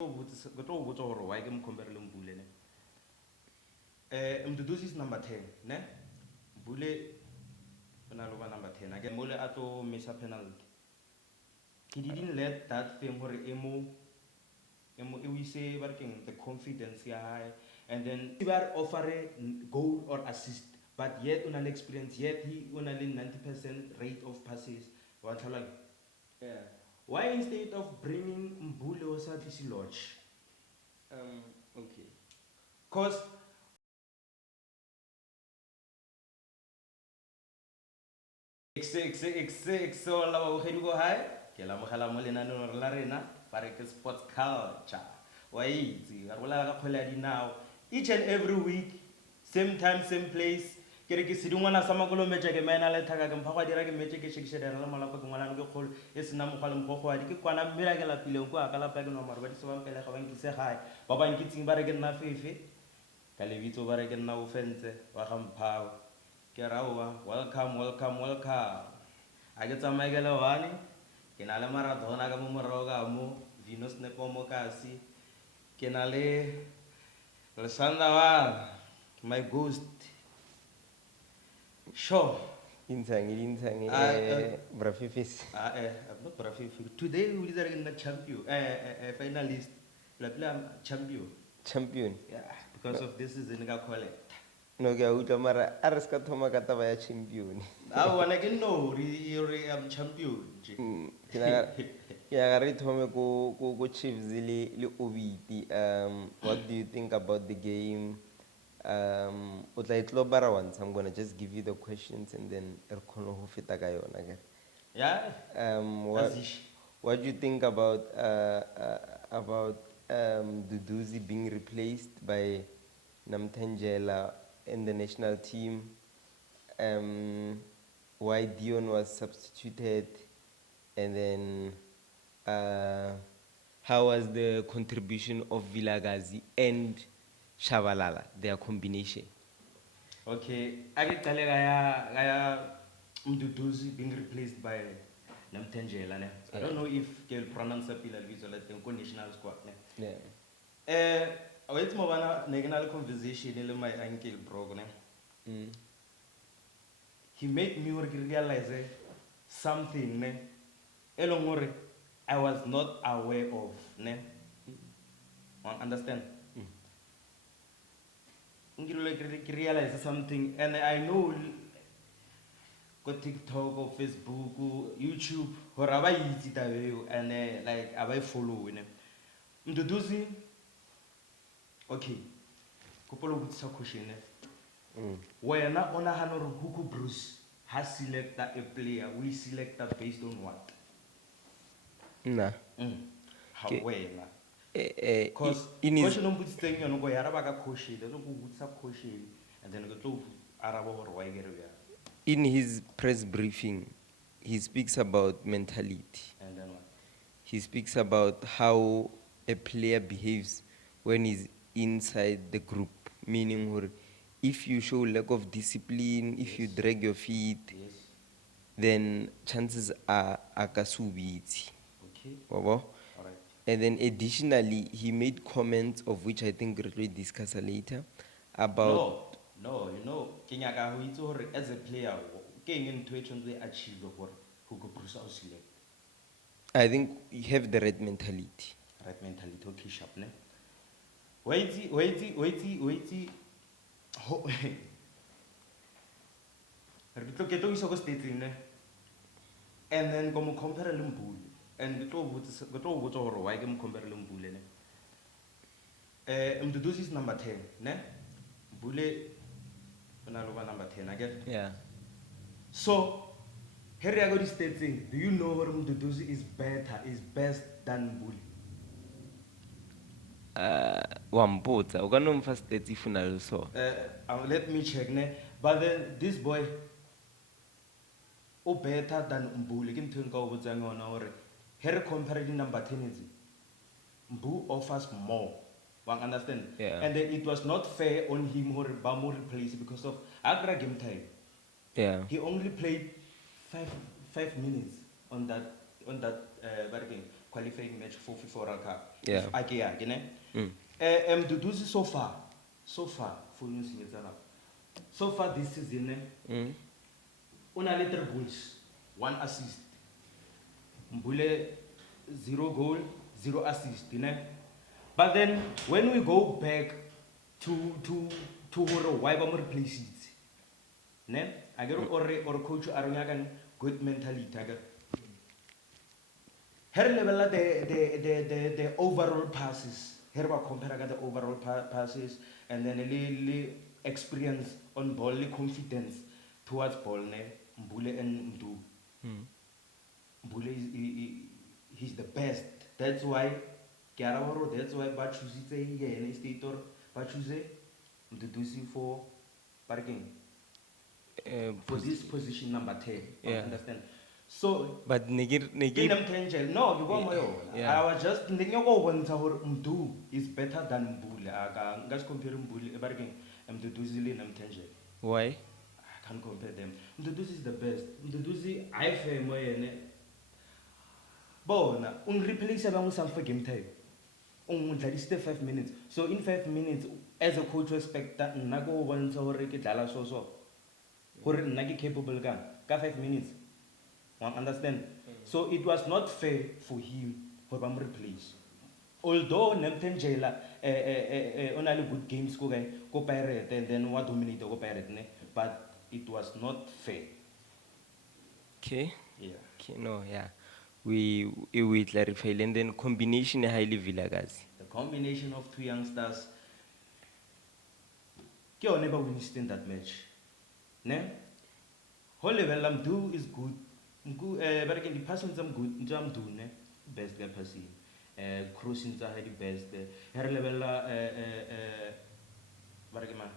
Why ke compare le Mbule ne? Mdu is number 10, ne? Mbule number 10. Again, Mbule ato miss a penalty. He didn't let that thing or we say working the confidence high, and then he were offer a goal or assist, but yet on an experience, yet he only 90% rate of passes. What yeah. Why instead of bringing Mbule or Sadisi Lodge? Okay. Cause so la ba go high ke la mogala mo lenaneng la rena ba re ke sports culture wa itse ga rola ka kgwele ya dinao each and every week same time same place ke re ke sedingwana sa makolo metse ke mena le thaka ke mpha go dira ke metse ke shekishedera le malapa ke ngwana ke kgolo e sena mogala mpogo wa di ke kwana mmela ke lapileng go aka lapa ke no mara ba di se ba mpele ga ba nkitse gae ba ba nkitseng ba re ke nna fefe ka lebitso ba re ke nna o fentse wa ga mphao ke raowa welcome a ke tsamaye ke le one ke na le Maradona ka mo morago ka mo Venus Nepomo kasi ke na le Lesandawar my ghost sure Intangi, Brafifis. I'm not Brafifi. Today we are in the champion, finalist, la champion. Champion. Yeah, because of this is in the collect. No, Mara, Araska Tomakata by a champion. I want to know you're champion. Yeah, I read home go chief zili what do you think about the game? Once I'm gonna just give you the questions and then again. Yeah. What do you think about Duduzi being replaced by Namtangela in the national team? Why Dion was substituted, and then how was the contribution of Vilakazi and Shabalala, their combination? Okay, I get Gaya Mdu being replaced by Namtangela. I don't know if they'll pronounce a pillar visual at the national squad. Yeah. Wait, National conversation in my uncle broke. He made me realize something I was not aware of. Understand? Realize something, and I know go TikTok or Facebook or YouTube or I and like I follow Mduduzi. Okay, couple of question. Where not on a Hugo Broos has selected a player, we select that based on what? Nah. How well? Because question on put thing you know go yarabaga koshi, they don't go with sub koshi, and then go to Arabo or Waigeria. In his press briefing, he speaks about mentality. And then what? He speaks about how a player behaves when he's inside the group, meaning if you show lack of discipline, if you drag your feet, then chances are akasubiti. Okay. All right. And then additionally, he made comments of which I think we'll discuss later about. No, you know, Kenyaka who as a player, getting into it when they achieve who could process select. I think you have the right mentality. Right mentality, okay, sharp, ne? Waity. And then come compare Mbule. And go to why come compare Mbule. Mdu is number 10, ne? Mbule number 10 again. Yeah. So here I go this stating. Do you know what Mdu is best than Mbule? Wambota, ukanom first ifuna so. Let me check ne. But then this boy better than Mbule. Kim think over Zangon here comparing number 10 is Mbu offers more. One understand? Yeah. And then it was not fair on him or Bamu replace because of Agra game time. Yeah. He only played 5 minutes on that game. qualifying match for FIFA World Cup. Yeah. Mduduzi so far for you so far this season una 3 goals, 1 assist. Mbule 0 goal, 0 assist, But then when we go back to why we replace it, I get or coach Aranyagan good mentality. Here level the overall passes. Here we compare the overall passes and then a little experience on ball, confidence towards ball. Mbule and Mdu. Mbule he's the best. That's why Kiarawaro. That's why ba choose it state or ba choose Mduduzi for parking. For this position number 10. Yeah. Understand? So, but negir no, you go moyo. Yeah. I was just thinking Mdu is better than Mbule. I can't compare Mbule. Mduduzi and Mtenje. why? I can't compare them. Mduduzi is the best. Mduduzi, I feel more. Bona, replace some for game time. That is 5 minutes. So in 5 minutes, as a coach, expect that Nago wants to get Dala so. Who Nagi capable gun? 5 minutes. Understand? So it was not fair for him for him replace. Although Nemten Jela only good games go pirate and then what dominate go pirate, but it was not fair. Okay. Yeah. Okay, no, yeah. We clarify and then combination highly Vilakazi. The combination of 2 youngsters. Kyo never wins in that match. Ne? Whole level Mdu is good. But again, the persons I'm good. Mdu ne best guy person. Crossings are the best. Her level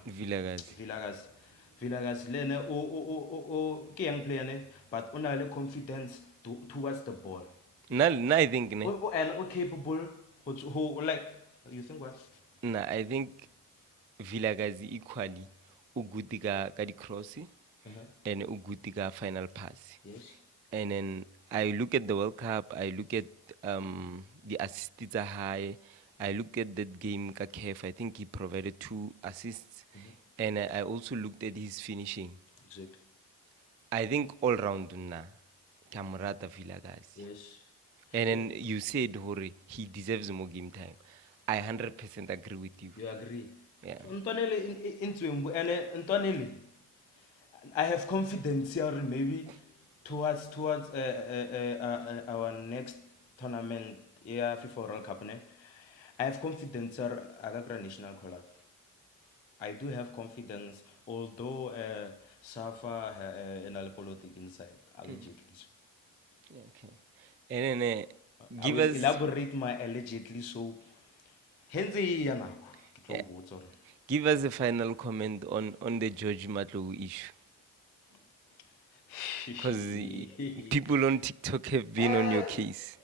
Vilakazi. Lene ke young player ne, but only confidence towards the ball. Now I think ne. And capable. Who like? You think what? Nah, I think Vilakazi equally ugutika ka di cross and ugutika final pass. Yes. And then I look at the World Cup, I look at the assists are high, I look at that game Kakef, I think he provided 2 assists. And I also looked at his finishing. Exactly. I think all round na Kamurata Vilakazi. Yes. And then you said Hori, he deserves more game time. I 100% agree with you. You agree? Yeah. I have confidence here maybe towards our next tournament, FIFA World Cup. I have confidence here Agagra National Collab. I do have confidence, although Safa and politics inside allegedly. Okay. And then give I will us elaborate my allegedly so. Hence, Yeah. Give us a final comment on the George Matlow issue. Because people on TikTok have been on your case.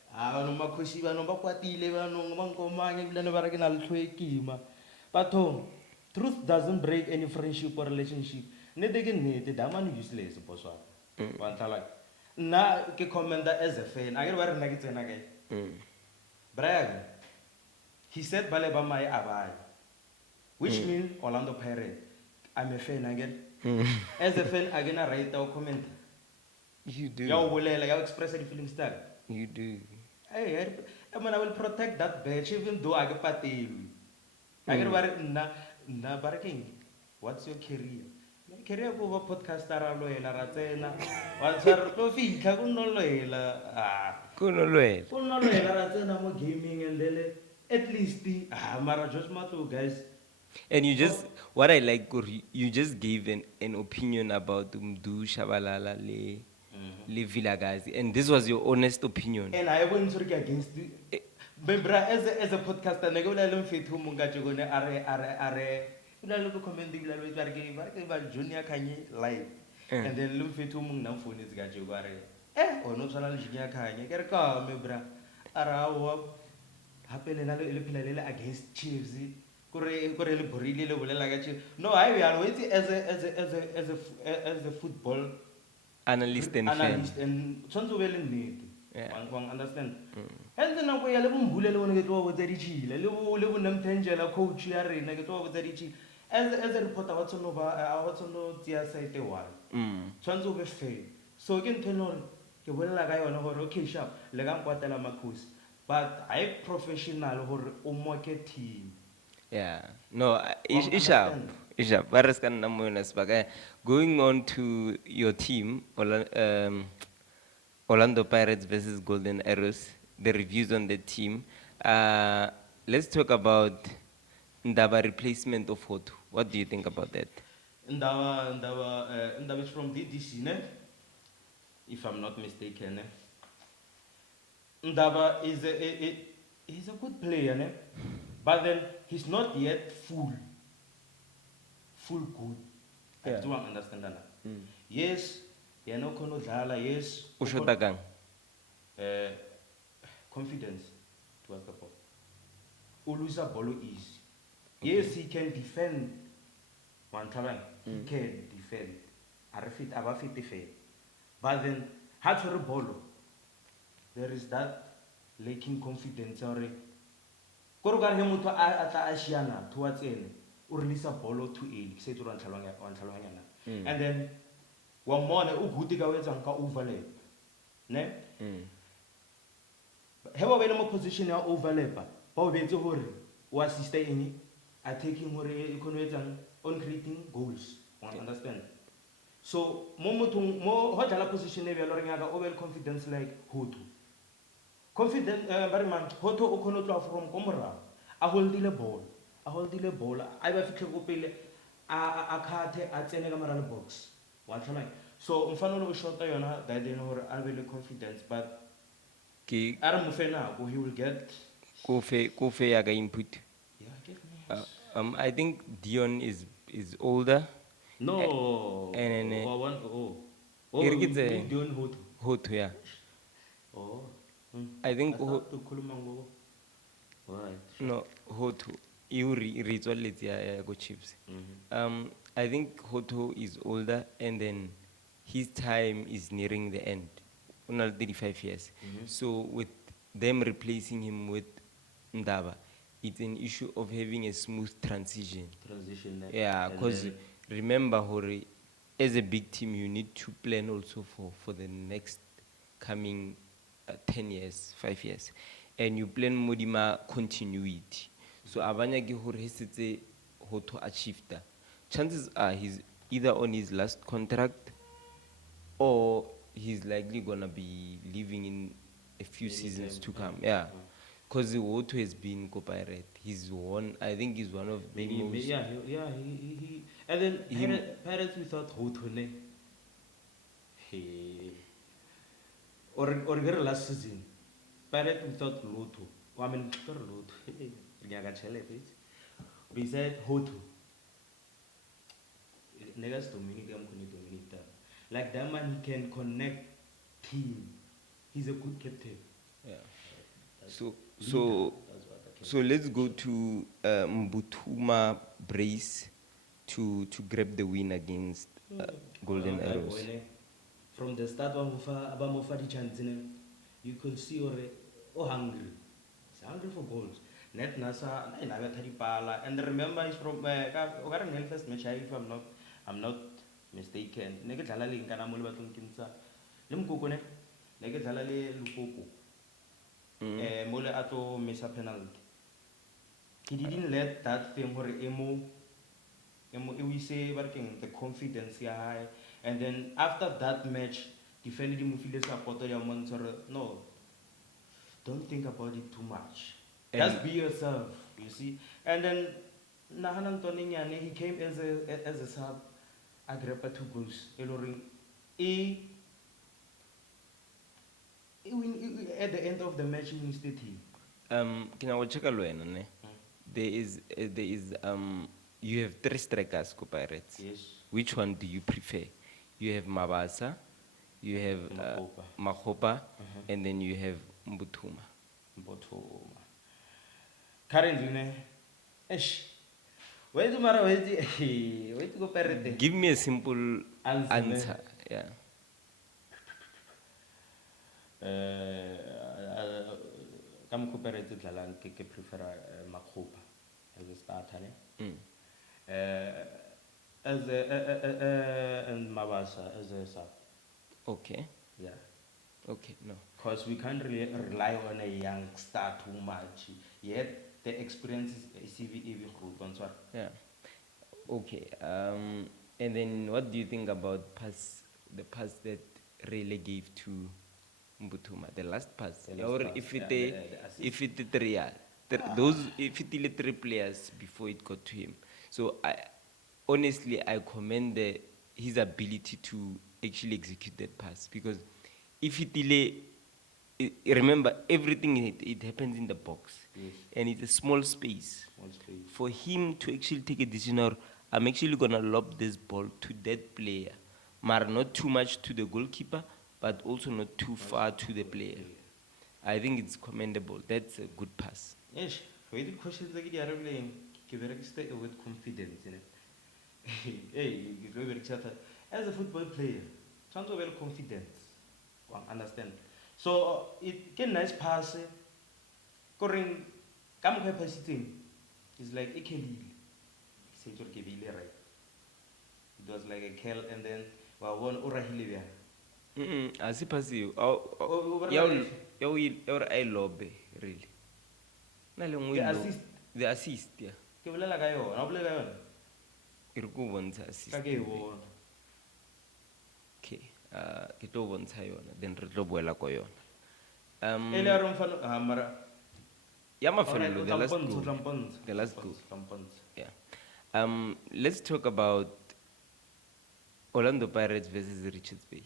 But truth doesn't break any friendship or relationship. Useless. Na ke comment as a fan. I get where Brag. He said Baleba my abai. Which means Orlando Pirate. I'm a fan again. As a fan, I'm gonna write our comment. You do. You express any feelings style. You do. Hey, I will protect that badge even though I get paid. I get worried na barking. What's your career? My career over podcaster loyal ratena. What's her coffee? Kaguno loyal. Kuno loyal. Kuno loyal ratena mo gaming and then at least the Mara just matter guys. And you just, what I like, you just gave an opinion about Mdu Shabalala le Vilakazi, and this was your honest opinion. And I went against the. But as a podcaster, I go to fit whom Mungacho are commenting Junior Kanye live. And then look fit whom now phone is Gajugare. Or no channel Junior Kanye. Get a car, my bra. Ara happen and against Chiefs. No, I will wait as a football analyst and fan. And Sonso well in need. Understand? and then ako ya le Mbule le one ke tlo go tsa ditšhile le bo Nemthengela coach ya rena ke tlo go tsa ditšhile as a reporter wa tsono ba wa tsono tsia site one tshwantse o be fair so ke ntho le ke bolela ka yona gore okay sharp le ka nkwatela makhosi but I professional gore o moke team. Yeah, no, Ishap. Bariskan Namunas Bagay. Going on to your team, Orlando Pirates versus Golden Arrows, the reviews on the team. Let's talk about Ndaba replacement of Hotu. What do you think about that? Ndaba is from DDC, ne? If I'm not mistaken. Ne? Ndaba is he's a good player, ne? But then he's not yet full good. I do understand that. Yes, you know, yes. Ushotagang. Confidence towards the ball. Ulusa bolo is. Yes, he can defend. One time, he can defend. Abafit fair. But then, hard for a bolo. There is that lacking confidence already. Korokar he motho a tla a shiana towards ene o release ball to early ke se tlo ntlalwanyana and then wa mmona o good ka o etsang ka overlap ne he ba bele mo position ya overlap ba o betse hore o assist eng attacking hore e kono etsang on creating goals one understand so mo ho dlala position e belo re nyaka o be confidence like Hotu. Confident, very man. Hoto okono tlo from komora. A holdile ball. I ba fitlhe go pele a khate a tsene ka mara le box. Wa tlhama. So mfano lo shota yona that they know I will confidence but Ki ara mo fena go he will get Kofe yaga input. Yeah, get me. I think Dion is older. No. And Dion Hoto. Hotu, yeah. Oh. I think Right. no Hotu. You read go Chiefs. I think Hotu is older, and then his time is nearing the end. Only 35 years. So with them replacing him with Ndaba, it's an issue of having a smooth transition. Yeah, because remember, Hori, as a big team, you need to plan also for the next coming 10 years, 5 years. And you plan modima continuity. So abanya ke hore he setse ho to achieve that. Chances are he's either on his last contract or he's likely gonna be living in a few seasons to come. Yeah. Because Woto has been co-pirate. He's one, I think he's one of the most... Yeah, he and then Pirates without Hoto, ne? Or get last season. Pirate without Loto. I mean, Loto. We said Hoto. Negas Dominic, like that man, he can connect team. He's a good captain. Yeah. So let's go to Mbutuma brace to grab the win against Golden Arrows. From the start you could see hungry. He's hungry for goals. Net Nasa and remember he's from first match if I'm not mistaken. Mole ato miss a penalty. He didn't let that thing where we say working the confidence high, and then after that match, defending him feel support your monitor. No, don't think about it too much. Just be yourself, you see. And then Nahan Antoniani, he came as a sub. Agrippa 2 goals. At the end of the match, he instead he. Can I check a There is you have 3 strikers, Pirates. Yes. Which one do you prefer? You have Mabasa, you have Makopa, and then you have Mbutuma. Currently, where to Mara? Where to go, Pirate? Give me a simple answer. Yeah. ka mokgo Pirates e dlalang ke prefer Makgopa as a starter ne. As a and Mabasa as a sub. Okay. Yeah. Okay. No. Because we can't really rely on a young star too much. Yet the experience is CV good. Yeah. Okay. And then what do you think about the pass that Rele gave to Mbutuma, the last pass? The last Or pass, if yeah, it the assist. if it three, yeah, those if it three players before it got to him. So I honestly I commend his ability to actually execute that pass, because if it delay, remember everything it happens in the box. Yes. And it's a small space. Small space. For him to actually take a decision, or I'm actually gonna lob this ball to that player, but not too much to the goalkeeper, but also not too far to the player. I think it's commendable. That's a good pass. Yes, for the questions like the Arab lane, give it stay with confidence in it. Hey, you go very chat. As a football player, sounds well confidence. Understand? So it get nice pass. Koring come capacity. It's like a kelly. Say to give right. It was like a kel and then one urahilivia. As if pass you, I lob really. The assist. The assist, yeah. Ke bolela ka yona, o bolela ka yona. E re go bontsha assist. Ka ke e bona. Okay. Ke tlo bontsha yona, then re tlo boela ko yona. Ele a re mfano mara Ya mafelo, the last goal. The last goal. Yeah. Let's talk about Orlando Pirates versus Richards Bay.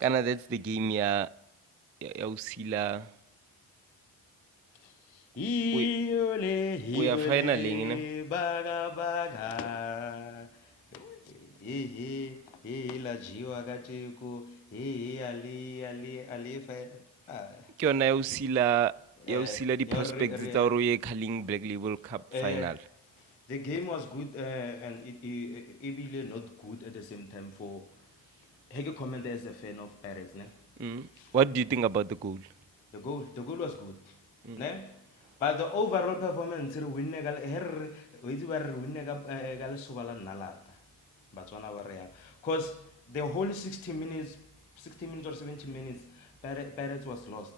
Kana, that's the game ya Usila. We are finally, you know. Baga baga. La jiwa gateko. Ali Ke yona ya Usila di prospects tsa hore o ye Carling Black Label Cup final. The game was good and it really not good at the same time for Hege comment as a fan of Pirates, ne? What do you think about the goal? The goal was good. Ne? But the overall performance, because the whole 60 minutes or 70 minutes, Pirates was lost.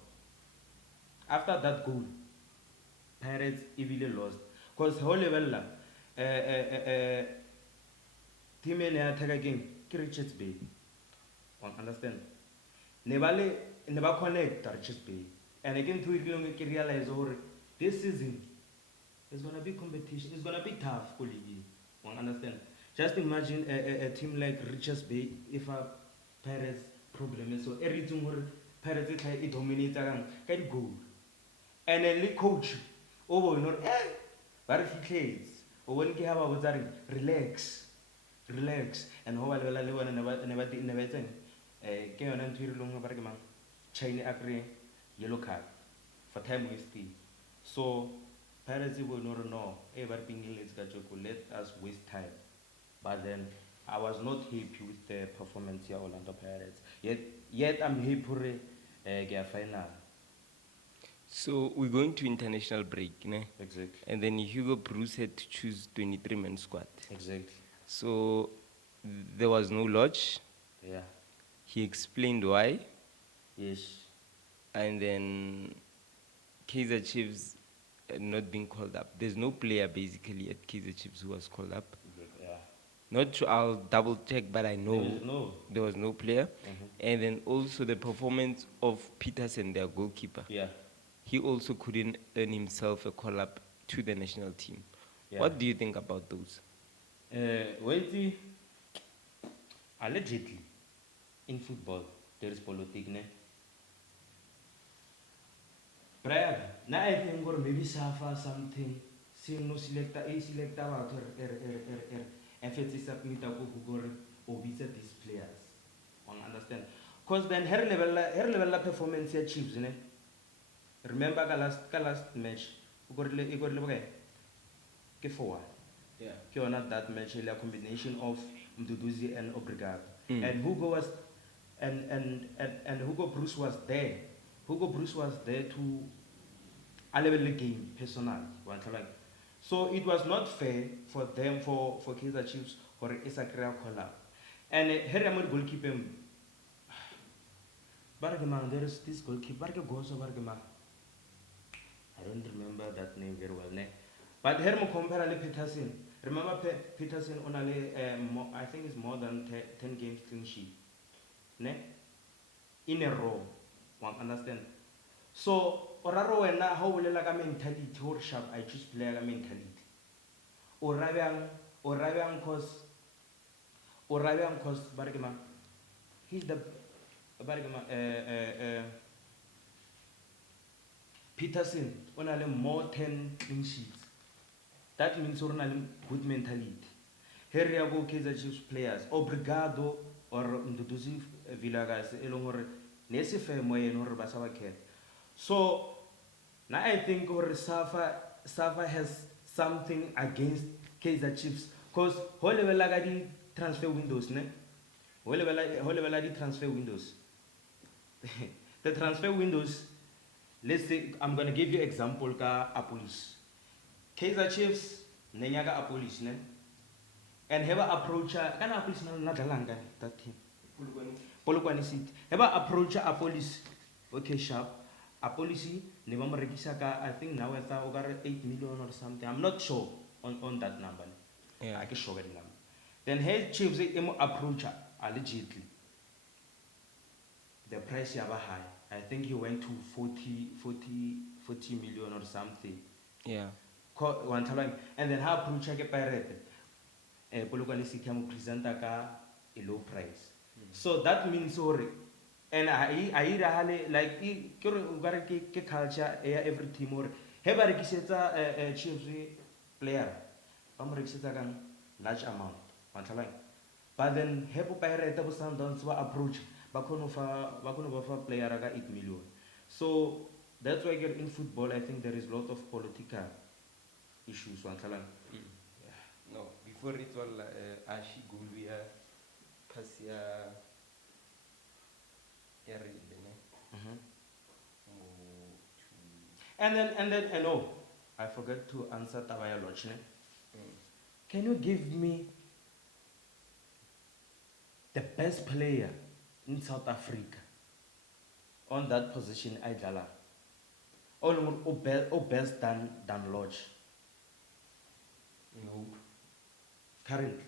After that goal, Pirates easily lost. Because whole level, team in attack game, Richards Bay. Understand? Never connect Richards Bay. And again, to realize this season is gonna be competition. It's gonna be tough for league. Understand? Just imagine a team like Richards Bay if a Pirates problem is so everything where Pirates it dominates can goal. And a league coach over not but if he plays or when he have a relax and how I never thing. Keon and Twitter long about China agree yellow card for time wasting. So Pirates will not know everything let us waste time. But then I was not happy with the performance here Orlando Pirates. Yet I'm happy for the final. So we're going to international break, ne? Exactly. And then Hugo Broos had to choose 23-man squad. Exactly. So there was no lodge. Yeah. He explained why. Yes. And then Kaizer Chiefs not being called up. There's no player basically at Kaizer Chiefs who was called up. Yeah. Not sure, I'll double check, but I know there was no player. And then also the performance of Peterson, their goalkeeper. Yeah. He also couldn't earn himself a call up to the national team. Yeah. What do you think about those? Allegedly, in football, there is politics. Brian, now I think or maybe Safa something. See no selector about if it's submit a Google or visit these players. Understand? Because then her level performance here Chiefs, ne? Remember the last match, forward. Yeah. That match, a combination of Mdu and Obrigado. And Hugo was and Hugo Broos was there. Hugo Broos was there to a level the game personally. So it was not fair for them for Kaizer Chiefs or is a career collab. And here I'm goalkeeper. Bargemang, there is this goalkeeper. Bargemang. I don't remember that name very well. Ne? But here I compare with Peterson. Remember Peterson on I think it's more than 10 games clean sheet. Ne? In a row. One understand? So, oraro wena how will like a mentality or sharp I choose player mentality. Orabian cause Bargema. He's the Bargema Peterson on a more 10 clean sheets. That means on a good mentality. Here you go Kaizer Chiefs players. Obrigado or Mdu Vilakazi elongore nesife moyen or basawake. So now I think or Safa has something against Kaizer Chiefs because whole level transfer windows ne whole level transfer windows. The transfer windows, let's say I'm gonna give you example ka Apolis. Kaizer Chiefs nenyaga Apolis ne and have a approach kana Apolis na dalanga that team Polokwane City have a approach Apolis okay sharp a policy never I think now it's 8 million or something. I'm not sure on that number. Yeah. I can show that number. Then head chiefs approach allegedly. The price is high. I think he went to 40 million or something. Yeah. One time. And then how approach get pirate. Polokwane City present a low price. So that means sorry. And I like culture every team or have a Chiefs player. Large amount. But then have pirate Sundowns approach Bakunova player 8 million. So that's why in football I think there is a lot of political issues. No, before it all Ashi Gulvia Pasia And then I forgot to answer Tabaya Lochne. Can you give me the best player in South Africa on that position Aidala? Or best than Lodge? No. Currently.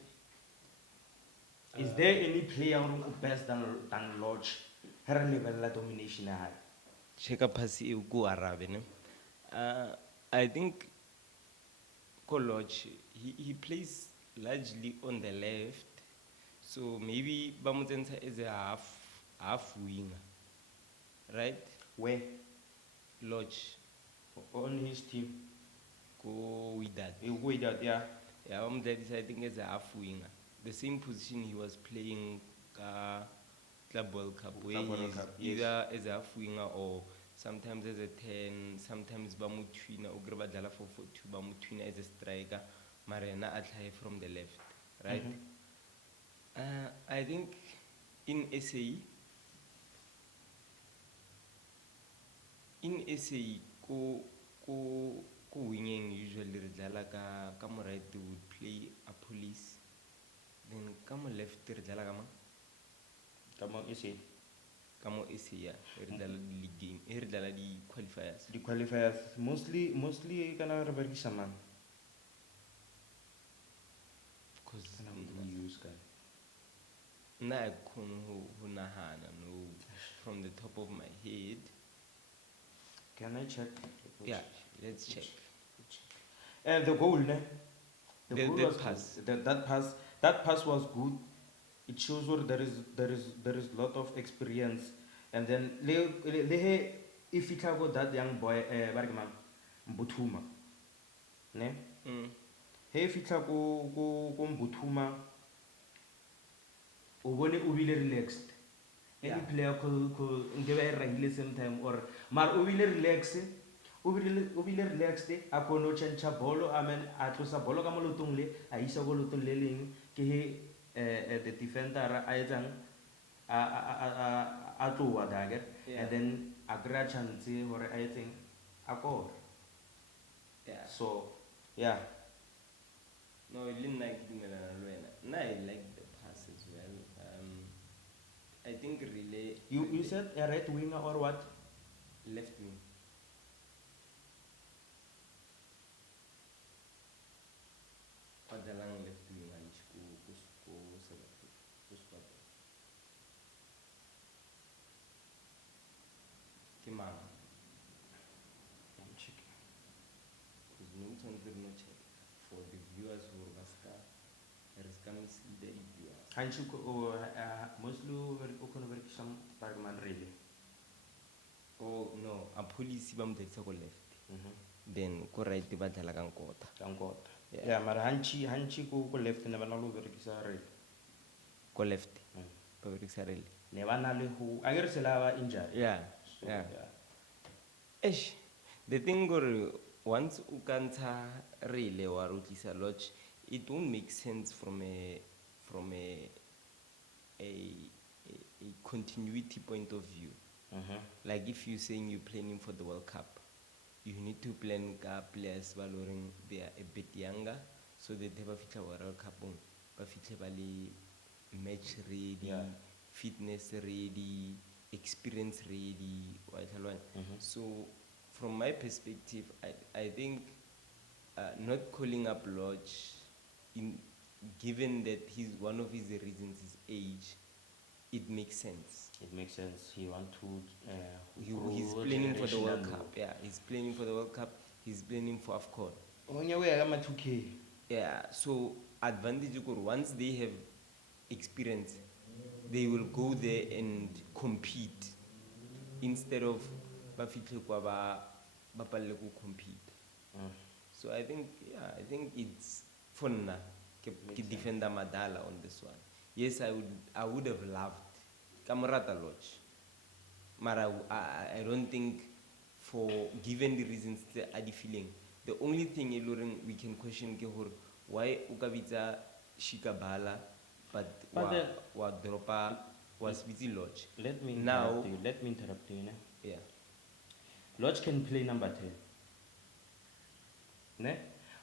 Is there any player who best than Lodge? Her level of domination high. Check up Pasi Ugu Arabe. I think Koloj he plays largely on the left. So maybe Bamutensa is a half winger. Right? Where? Lodge. On his team. Go with that. With that, yeah. Yeah, I think as a half winger. The same position he was playing Club World Cup, where he's either as a half winger or sometimes as a 10, sometimes Bamutwina or Grabadala for 2, Bamutwina as a striker, Marina Atlay from the left, right? I think in SA, ko winging usually Ridala ka right would play a police. Then come left Ridala Come on, you see. Kamo yeah, league game, the qualifiers. The qualifiers mostly kana reverki saman. Because we use guy. Na who nahana no from the top of my head. Can I check? Yeah, let's check. And the goal, ne? The goal was pass. That pass was good. It shows what there is lot of experience. And then if you go that young boy Bargman Mbutuma. Ne? Hey if you go Mbutuma ubile relaxed. Any player could give a same time or mar ubile relaxed. Ubile relaxed, ako no chancha bolo, amen atlosa bolo kamolutungle, aisa golutun leling, ke the defender aizang atu wadager, and then agra chansi or I think ako Yeah. So yeah. No, I didn't like No, I like the pass as well. I think relay. You said a right winger or what? Left wing. Padalang left wing and South Africa. Kimang. I'm checking. Because no one check for the viewers who are Vasta. There is coming see the viewers. Hanchuko mostly ukonoverkisha Bagman really. Oh no, a police bam takes a left. Mhm. Then ko right the badala kang kota. Kankota. Yeah. Yeah, mara hanchi ko left never na lo verkisa really. Ko left. Mm. Paverikisareli. Never na le who I guess lava injury. Yeah. So, Yeah. Eish, the thing gore once ukanta relay or utlisa lodge, it won't make sense from a a continuity point of view. Mhm. Like if you're saying you're planning for the World Cup, you need to plan players valoring they are a bit younger, so that they have a World Cup on, but match ready, Yeah. fitness ready, experience ready. Mhm. So from my perspective, I think not calling up Lodge, given that one of his reasons is age, it makes sense. It makes sense. He want to. He's planning for the World Cup. Yeah, he's planning for the World Cup. He's planning for AFCON. Onye we agama 2K. Yeah, so advantage once they have experience, they will go there and compete instead of bafihle kwa ba palle ku compete. So I think it's fun na ke defender Madala on this one. Yes, I would have loved Camerata Lodge. Mara I don't think, for given the reasons that are the feeling, the only thing we can question ke hore why ukabitsa Shikabala but wa dropa was busy Lodge. Let me Now- interrupt you. Ne? Yeah. Lodge can play number 10. Ne?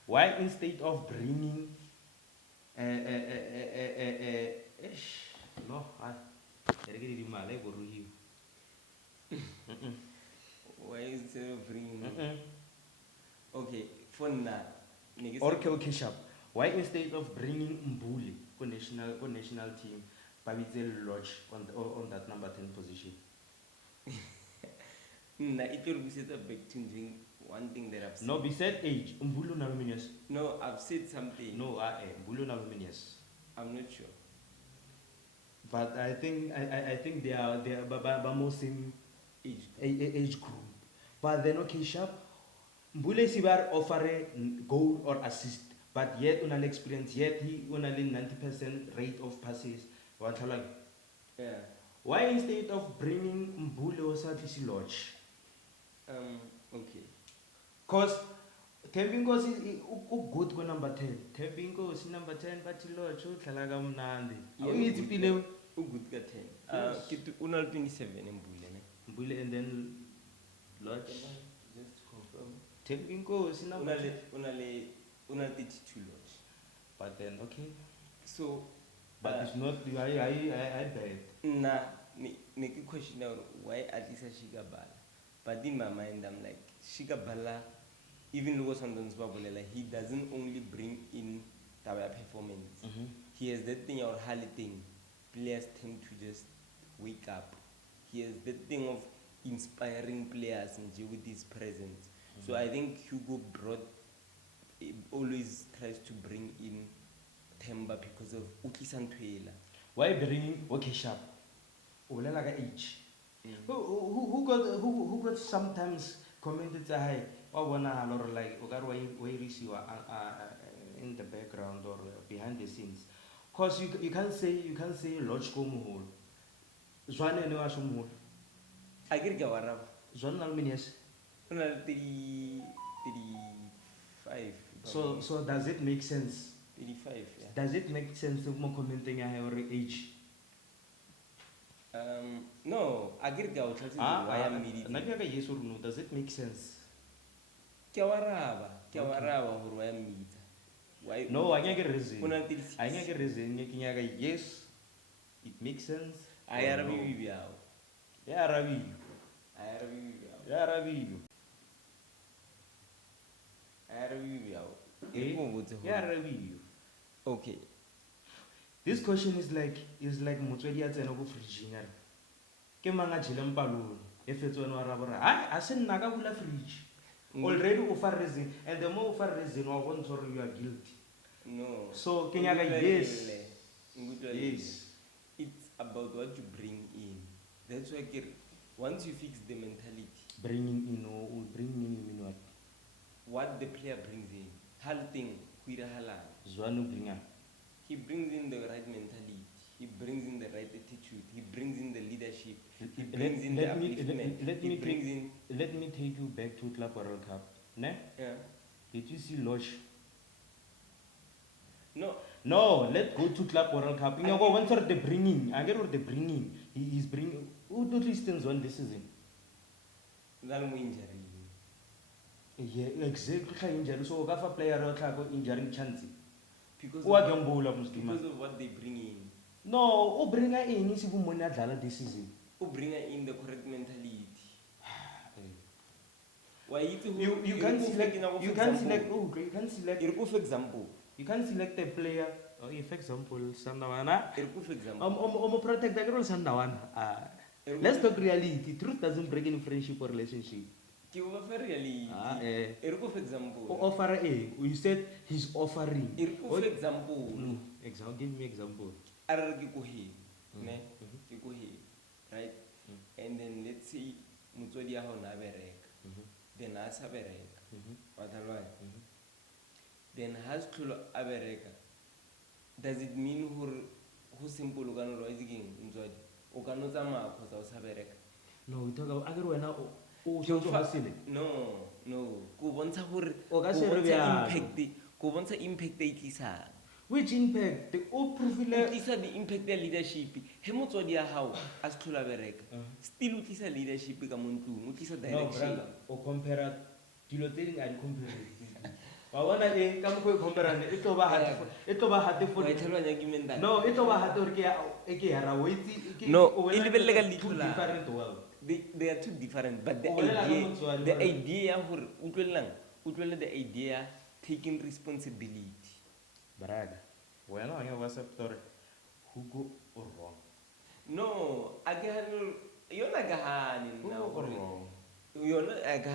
Why instead of bringing no, Why instead of bringing okay for now or okay, sharp. Why instead of bringing Mbule for national team, Pabitzel Lodge on that number 10 position? Nah, it will be set up back changing one thing that I've said. No, besides age, Mbulu na luminous. No, I've said something. No, Mbulu na luminous. I'm not sure. But I think they are more same age group. But then okay, sharp. Mbule Sibar offer a goal or assist, but yet unal experience, yet he only 90% rate of passes. What like? Yeah. Why instead of bringing Mbule or Satisi Lodge? Okay. Cause Tebingo is good go number 10. Tebingo is number 10, but Lodge Talaga Mnandi. Yeah, It's good got 10. Yes. Kitu unal 27 Mbule. Mbule and then Lodge. Just confirm. Tebingo is number 10. Unal 32 Lodge. But then okay. So But it's not I bet. nah, make a question now why at least Shikabala. But in my mind I'm like Shikabala, even Lugo Sandons Babolela, he doesn't only bring in Tawaya performance. He has that thing or Hali thing. Players tend to just wake up. He has that thing of inspiring players and with his presence. So I think Hugo always tries to bring in Temba because of Ukisantuela. Why bringing okay sharp? Like age. Who got sometimes commented high or wanna or like why receive in the background or behind the scenes. Cause you can't say Lodge go muhul. Zwane no asumul. I get Gawarab. Zwan alminius. 35. So does it make sense? 35, yeah. Does it make sense of more commenting a higher age? No, I get Gawarab. Why I'm meditating. Yes or no? Does it make sense? Gawaraba. ke wa raba hore wa mmitsa. Why? No, I get reason. Una till I get reason. Yes, it makes sense. I or arabi no. bibiao. Yeah, Ravi. I arabi bibiao. Yeah, Ravi. I arabi bibiao. Yeah, Ravi. Okay. This question is like motswedi ya tsena go fridge ngare. Ke manga jileng palone. E fetsone wa rabora. Ha se nna ka bula fridge. Already offer reason, and the more offer reason, you are guilty. No. So Kenya yes. Yes. It's about what you bring in. That's why once you fix the mentality. Bringing in or bringing in what? What the player brings in. Hal thing, kuira halal. Zwanu bringa. He brings in the right mentality. He brings in the right attitude. He brings in the leadership. He brings in the upliftment. Let me take you back to Club World Cup. Ne? Yeah. Did you see Losh? No, let's go to Club World Cup. You know what they bringing? I get what they bringing. He is bringing. Who do these things on this season? injury. Yeah, exactly. Injury. So, if a player or injury chance. Because of what they bring in. No, who bring in is even money at this season. Who bring in the correct mentality. Why you can't select. You can't select. Oh, you can't select. For example. You can't select a player. Oh, for example, Sandawana. For example. Protect the girl Sandawana. Let's talk reality. Truth doesn't break in friendship or relationship. For example. Offer A. You said he's offering. For example. No. Example. Give me example. Right? And then let's say Mutsodi ho na bereka. Then as a bereka. Then has to a bereka. Does it mean who simple ugano rising Mutsodi? Ugano zama cause I bereka. No, we talk about other one now. No. Kubonsa impact impact. Which impact? The profile. The impact their leadership. Hemotsodi how as to la bereka. Still utlisa leadership ka muntu, utlisa direction. O compare dilo tse ding a di compare. Wa bona ka mo compare e tlo ba hate for. No, e tlo ba hate hore ke ya ra wetsi no, e lebelle ka litho la. Different world. They are too different, but the idea utlwela the idea taking responsibility. Brother, when I was up there, Hugo or wrong? No, you're not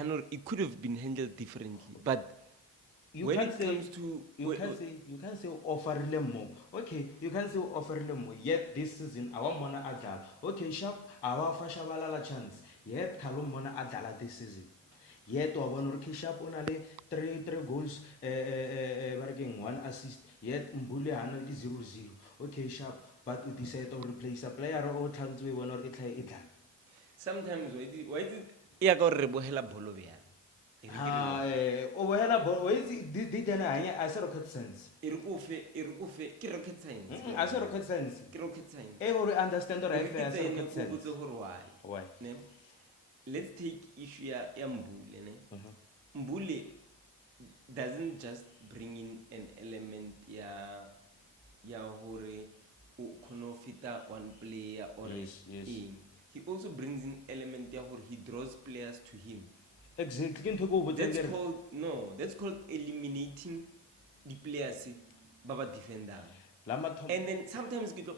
wrong. It could have been handled differently, but you can't say offer them more. Okay, you can say offer them more. Yet this season, our mona adala. Okay, sharp, our Shabalala chance. Yet Kalum mona adala this season. Yet our one sharp on three goals, working 1 assist. Yet Mbule and 0-0. Okay, sharp, but we decide to replace a player or times we want to it. Sometimes why is it go rebohela bolovia? I said rocket science. Rocket science. I said rocket science. Rocket science. Everybody understand or I say rocket science. Why? Let's take issue ya Mbule. Mbule doesn't just bring in an element ya hore ukonofita one player or yes. He also brings in element ya hore he draws players to him. Exactly. That's called eliminating the players baba defender. And then sometimes get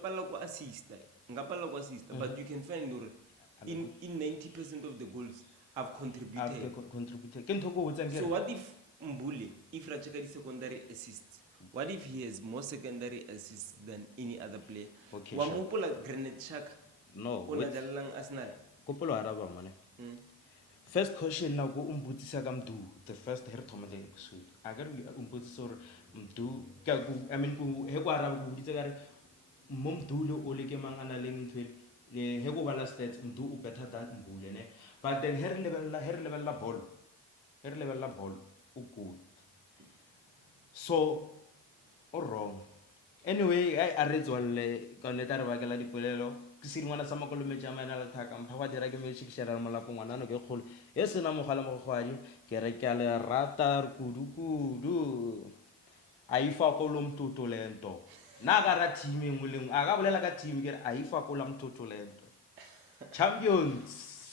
assist, but you can find in 90% of the goals I've contributed. So what if Mbule, if Rachaka secondary assists, what if he has more secondary assists than any other player? Okay. Granite Shark. No. First question now go Mdu. The first hair tomale episode. I got Mdu. I mean, Hegwara Mdu ole ke mang ana leng ntwe le hego bala stats Mdu better than Mbule. But then hair level la ball. Hair level la ball. Good. So, or wrong. Anyway, I read one connetar bagala di polelo, se ngwana sa makolometša a maena le thaka mpha ba dira ke mešikšerana molapo ngwanano ke kgolo e sena mogala mo gogwadi ke re ke a le rata kudu a ifakola mtotolento na ka ra team e nngwe le nngwe a ka bolela ka team ke re a ifakola mtotolento champions.